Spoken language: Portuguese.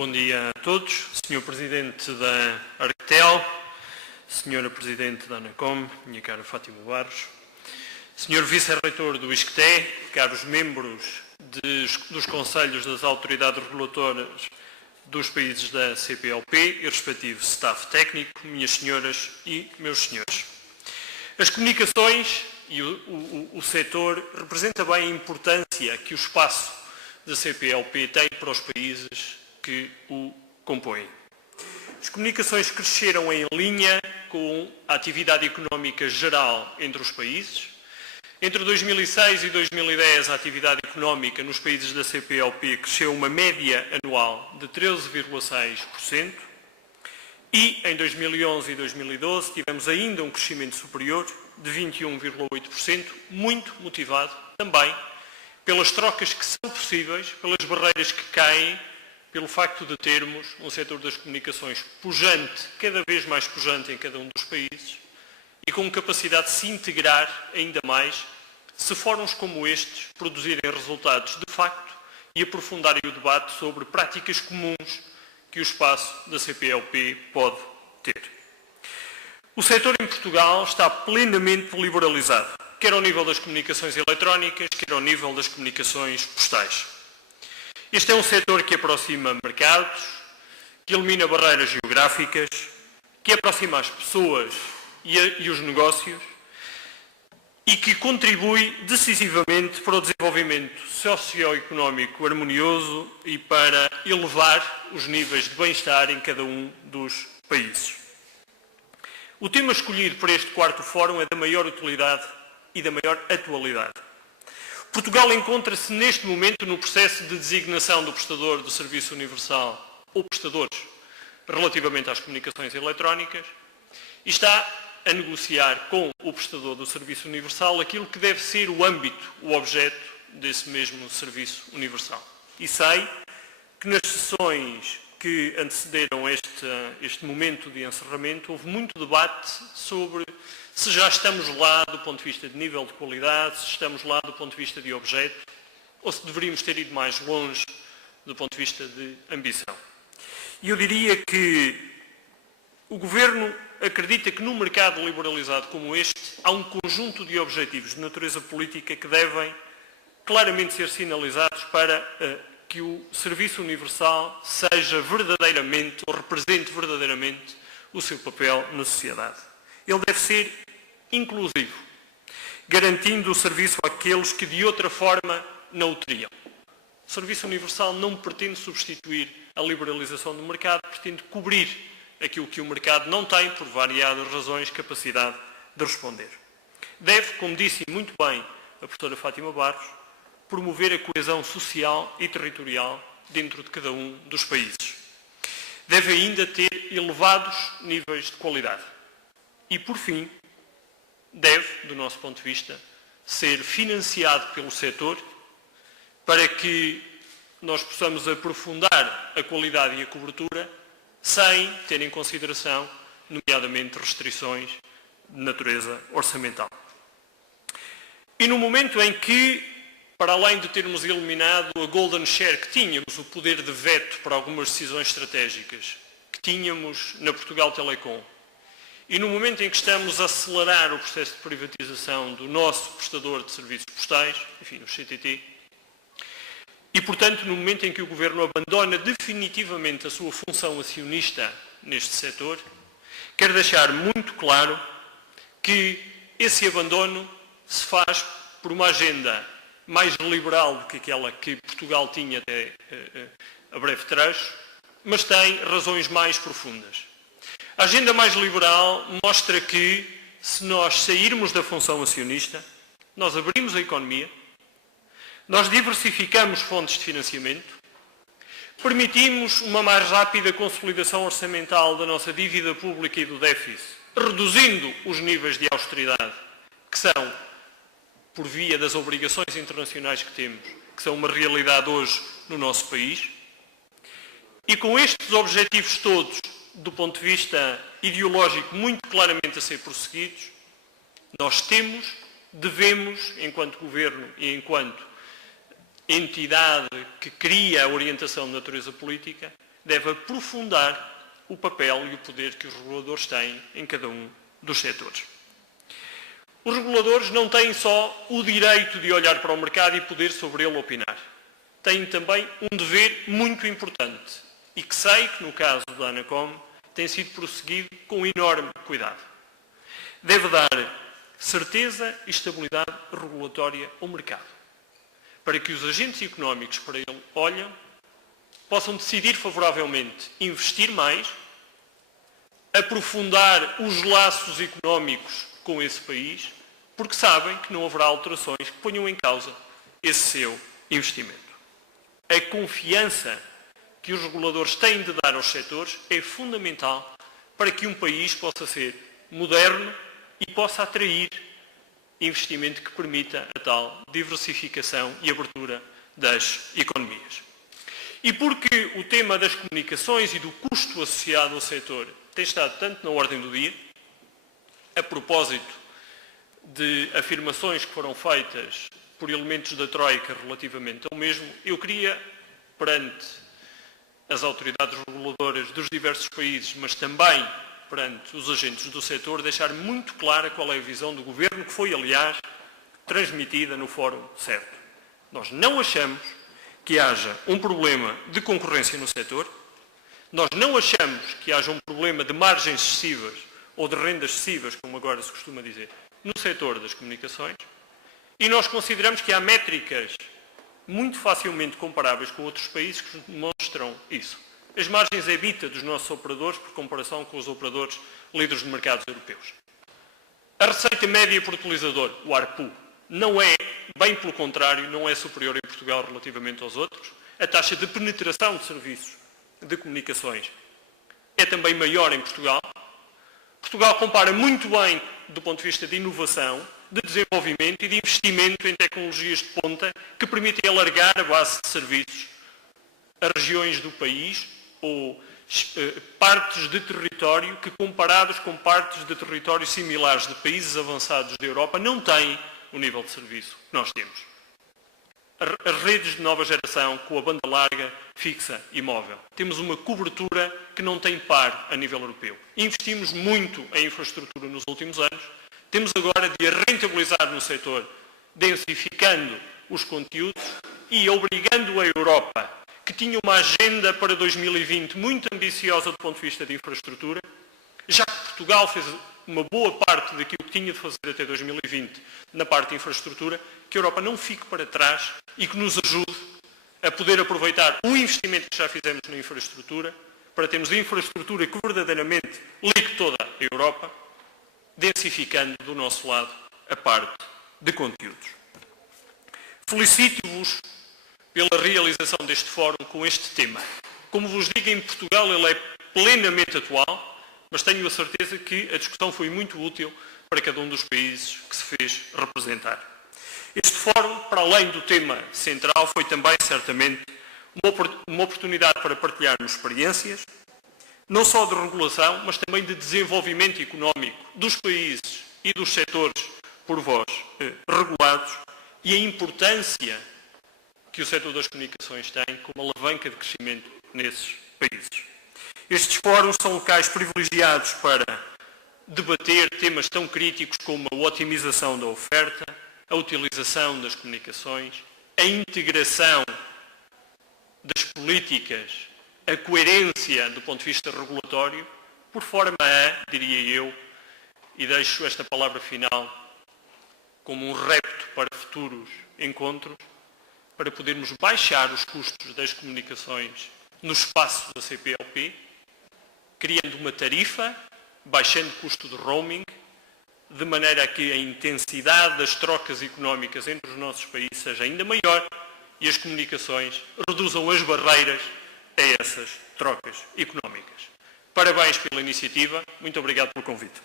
Bom dia a todos. Senhor Presidente da Arquetel, Senhora Presidente da ANACOM, minha cara Fátima Barros, Senhor Vice-Reitor do ISCTE, caros membros dos Conselhos das Autoridades Reguladoras dos países da CPLP e respectivo staff técnico, minhas senhoras e meus senhores. As comunicações e o setor representa bem a importância que o espaço da CPLP tem para os países que o compõem. As comunicações cresceram em linha com a atividade económica geral entre os países. Entre 2006 e 2010, a atividade económica nos países da CPLP cresceu uma média anual de 13,6%. E em 2011 e 2012 tivemos ainda um crescimento superior de 21,8%, muito motivado também pelas trocas que são possíveis, pelas barreiras que caem, pelo facto de termos um setor das comunicações pujante, cada vez mais pujante em cada um dos países, e com capacidade de se integrar ainda mais, se fóruns como estes produzirem resultados de facto e aprofundarem o debate sobre práticas comuns que o espaço da CPLP pode ter. O setor em Portugal está plenamente liberalizado, quer ao nível das comunicações eletrónicas, quer ao nível das comunicações postais. Este é um setor que aproxima mercados, que elimina barreiras geográficas, que aproxima as pessoas e os negócios e que contribui decisivamente para o desenvolvimento socioeconómico harmonioso e para elevar os níveis de bem-estar em cada um dos países. O tema escolhido para este quarto fórum é da maior utilidade e da maior atualidade. Portugal encontra-se neste momento no processo de designação do prestador do Serviço Universal ou prestadores relativamente às comunicações eletrónicas e está a negociar com o prestador do Serviço Universal aquilo que deve ser o âmbito, o objeto desse mesmo Serviço Universal. E sei que nas sessões que antecederam este momento de encerramento houve muito debate sobre se já estamos lá do ponto de vista de nível de qualidade, se estamos lá do ponto de vista de objeto, ou se deveríamos ter ido mais longe do ponto de vista de ambição. E eu diria que o Governo acredita que num mercado liberalizado como este há um conjunto de objetivos de natureza política que devem claramente ser sinalizados para que o Serviço Universal seja verdadeiramente, ou represente verdadeiramente, o seu papel na sociedade. Ele deve ser inclusivo, garantindo o serviço àqueles que de outra forma não o teriam. O Serviço Universal não pretende substituir a liberalização do mercado, pretende cobrir aquilo que o mercado não tem, por variadas razões, capacidade de responder. Deve, como disse muito bem a professora Fátima Barros, promover a coesão social e territorial dentro de cada um dos países. Deve ainda ter elevados níveis de qualidade. E, por fim, deve, do nosso ponto de vista, ser financiado pelo setor para que nós possamos aprofundar a qualidade e a cobertura sem ter em consideração, nomeadamente, restrições de natureza orçamental. E no momento em que, para além de termos eliminado a golden share que tínhamos, o poder de veto para algumas decisões estratégicas que tínhamos na Portugal Telecom, e no momento em que estamos a acelerar o processo de privatização do nosso prestador de serviços postais, enfim, o CTT, e, portanto, no momento em que o Governo abandona definitivamente a sua função acionista neste setor, quero deixar muito claro que esse abandono se faz por uma agenda mais liberal do que aquela que Portugal tinha até a breve trecho, mas tem razões mais profundas. A agenda mais liberal mostra que, se nós sairmos da função acionista, nós abrimos a economia, nós diversificamos fontes de financiamento, permitimos uma mais rápida consolidação orçamental da nossa dívida pública e do déficit, reduzindo os níveis de austeridade, que são, por via das obrigações internacionais que temos, que são uma realidade hoje no nosso país, e com estes objetivos todos, do ponto de vista ideológico, muito claramente a ser prosseguidos, nós devemos, enquanto Governo e enquanto entidade que cria a orientação de natureza política, deve aprofundar o papel e o poder que os reguladores têm em cada um dos setores. Os reguladores não têm só o direito de olhar para o mercado e poder sobre ele opinar. Têm também um dever muito importante e que sei que, no caso da ANACOM, tem sido prosseguido com enorme cuidado. Deve dar certeza e estabilidade regulatória ao mercado, para que os agentes económicos para ele olham possam decidir favoravelmente investir mais, aprofundar os laços económicos com esse país, porque sabem que não haverá alterações que ponham em causa esse seu investimento. A confiança que os reguladores têm de dar aos setores é fundamental para que um país possa ser moderno e possa atrair investimento que permita a tal diversificação e abertura das economias. E porque o tema das comunicações e do custo associado ao setor tem estado tanto na ordem do dia, a propósito de afirmações que foram feitas por elementos da Troika relativamente ao mesmo, eu queria, perante as autoridades reguladoras dos diversos países, mas também perante os agentes do setor, deixar muito clara qual é a visão do Governo, que foi, aliás, transmitida no Fórum certo. Nós não achamos que haja um problema de concorrência no setor, nós não achamos que haja um problema de margens excessivas ou de rendas excessivas, como agora se costuma dizer, no setor das comunicações, e nós consideramos que há métricas muito facilmente comparáveis com outros países que demonstram isso. As margens EBITDA dos nossos operadores por comparação com os operadores líderes de mercados europeus. A receita média por utilizador, o ARPU, não é, bem pelo contrário, não é superior em Portugal relativamente aos outros. A taxa de penetração de serviços de comunicações é também maior em Portugal. Portugal compara muito bem do ponto de vista de inovação, de desenvolvimento e de investimento em tecnologias de ponta que permitem alargar a base de serviços a regiões do país ou partes de território que, comparados com partes de territórios similares de países avançados da Europa, não têm o nível de serviço que nós temos. As redes de nova geração, com a banda larga, fixa e móvel. Temos uma cobertura que não tem par a nível europeu. Investimos muito em infraestrutura nos últimos anos. Temos agora de a rentabilizar no setor, densificando os conteúdos e obrigando a Europa, que tinha uma agenda para 2020 muito ambiciosa do ponto de vista de infraestrutura, já que Portugal fez uma boa parte daquilo que tinha de fazer até 2020 na parte de infraestrutura, que a Europa não fique para trás e que nos ajude a poder aproveitar o investimento que já fizemos na infraestrutura, para termos infraestrutura que verdadeiramente ligue toda a Europa, densificando do nosso lado a parte de conteúdos. Felicito-vos pela realização deste fórum com este tema. Como vos digo, em Portugal ele é plenamente atual, mas tenho a certeza que a discussão foi muito útil para cada um dos países que se fez representar. Este fórum, para além do tema central, foi também, certamente, uma oportunidade para partilharmos experiências, não só de regulação, mas também de desenvolvimento económico dos países e dos setores por vós regulados e a importância que o setor das comunicações tem como alavanca de crescimento nesses países. Estes fóruns são locais privilegiados para debater temas tão críticos como a otimização da oferta, a utilização das comunicações, a integração das políticas, a coerência do ponto de vista regulatório, por forma a, diria eu, e deixo esta palavra final como um repto para futuros encontros, para podermos baixar os custos das comunicações no espaço da CPLP, criando uma tarifa, baixando o custo de roaming, de maneira a que a intensidade das trocas económicas entre os nossos países seja ainda maior e as comunicações reduzam as barreiras a essas trocas económicas. Parabéns pela iniciativa. Muito obrigado pelo convite.